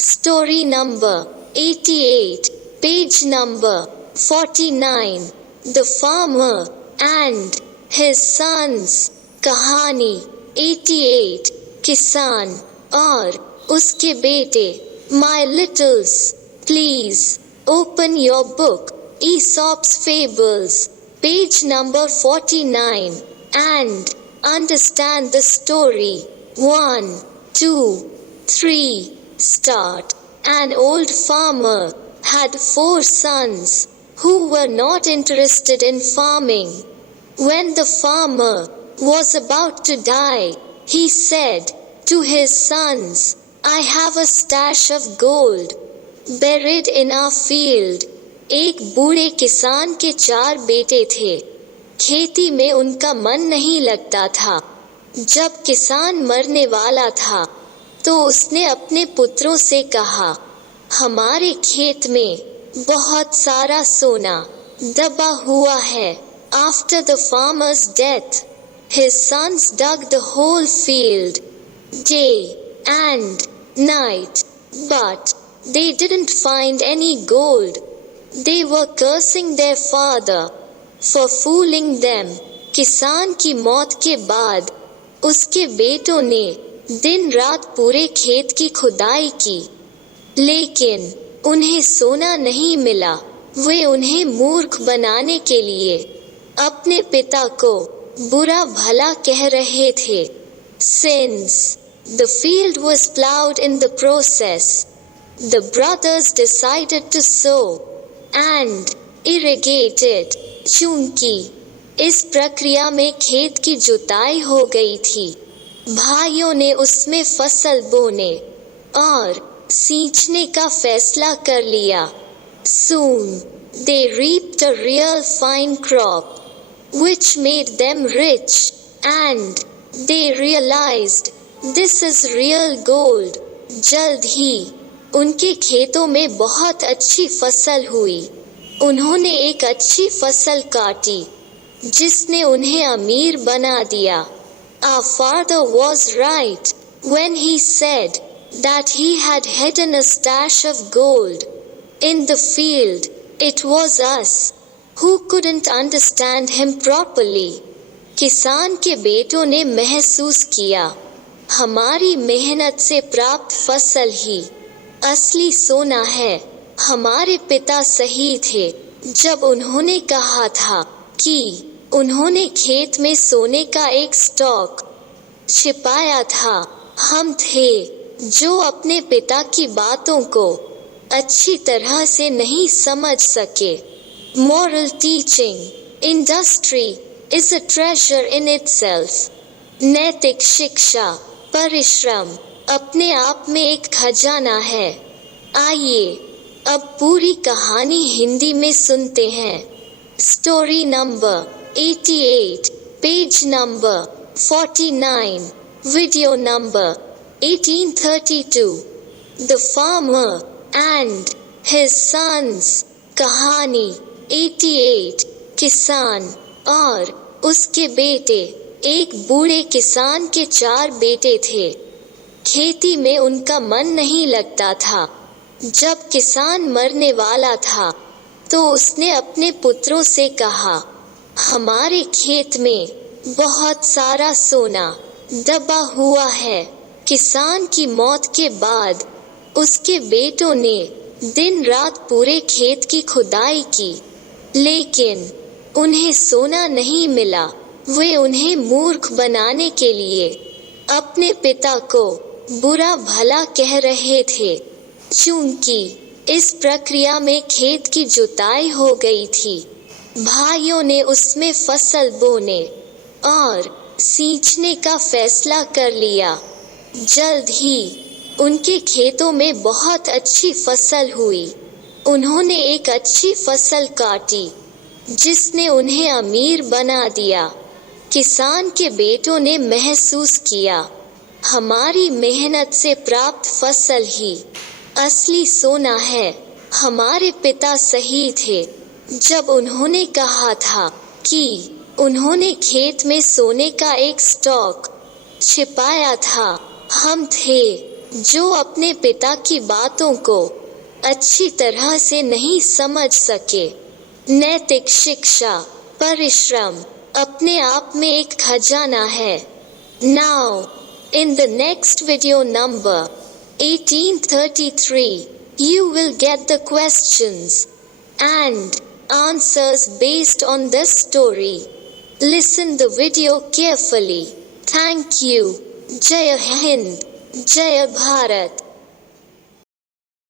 Story number 88, page number 49. The Farmer and His Sons. कहानी 88, किसान और उसके बेटे. My littles, please open your book, Aesop's Fables, page number 49, and understand the story. 1, 2, 3, start. An old farmer had 4 sons who were not interested in farming. When the farmer was about to die, he said to his sons, I have a stash of gold buried in our field. एक बूढ़े किसान के 4 बेटे थे. खेती में उनका मन नहीं लगता था. जब किसान मरने वाला था तो उसने अपने पुत्रों से कहा, हमारे खेत में बहुत सारा सोना दबा हुआ है. After the farmer's death, his sons dug the whole field, day and night, but they didn't find any gold. They were cursing their father for fooling them. किसान की मौत के बाद उसके बेटों ने दिन रात पूरे खेत की खुदाई की, लेकिन उन्हें सोना नहीं मिला. वे उन्हें मूर्ख बनाने के लिए अपने पिता को बुरा भला कह रहे थे. Since the field was plowed in the process, the brothers decided to sow and irrigate it. चूंकि इस प्रक्रिया में खेत की जुताई हो गई थी, भाइयों ने उसमें फसल बोने और सींचने का फैसला कर लिया. Soon they reaped a real fine crop, which made them rich, and they realized this is real gold. जल्द ही उनके खेतों में बहुत अच्छी फसल हुई. उन्होंने एक अच्छी फसल काटी जिसने उन्हें अमीर बना दिया. Our father was right when he said that he had hidden a stash of gold in the field. It was us who couldn't understand him properly. किसान के बेटों ने महसूस किया, हमारी मेहनत से प्राप्त फसल ही असली सोना है. हमारे पिता सही थे जब उन्होंने कहा था कि उन्होंने खेत में सोने का एक स्टॉक छिपाया था. हम थे जो अपने पिता की बातों को अच्छी तरह से नहीं समझ सके. Moral teaching: Industry is a treasure in itself. नैतिक शिक्षा: परिश्रम अपने आप में एक खजाना है. आइए अब पूरी कहानी हिंदी में सुनते हैं. Story number 88, page number 49, video number 1832. The Farmer and His Sons. कहानी 88, किसान और उसके बेटे. एक बूढ़े किसान के 4 बेटे थे. खेती में उनका मन नहीं लगता था. जब किसान मरने वाला था तो उसने अपने पुत्रों से कहा, हमारे खेत में बहुत सारा सोना दबा हुआ है. किसान की मौत के बाद उसके बेटों ने दिन रात पूरे खेत की खुदाई की, लेकिन उन्हें सोना नहीं मिला. वे उन्हें मूर्ख बनाने के लिए अपने पिता को बुरा भला कह रहे थे. चूंकि इस प्रक्रिया में खेत की जुताई हो गई थी, भाइयों ने उसमें फसल बोने और सींचने का फैसला कर लिया. जल्द ही उनके खेतों में बहुत अच्छी फसल हुई. उन्होंने एक अच्छी फसल काटी जिसने उन्हें अमीर बना दिया. किसान के बेटों ने महसूस किया, हमारी मेहनत से प्राप्त फसल ही असली सोना है. हमारे पिता सही थे जब उन्होंने कहा था कि उन्होंने खेत में सोने का एक स्टॉक छिपाया था. हम थे जो अपने पिता की बातों को अच्छी तरह से नहीं समझ सके। नैतिक शिक्षा, परिश्रम अपने आप में एक खजाना है। Now, in the next video number 1833, you will get the questions and answers based on this story. Listen the video carefully. Thank you. Jai Hind, Jai Bharat.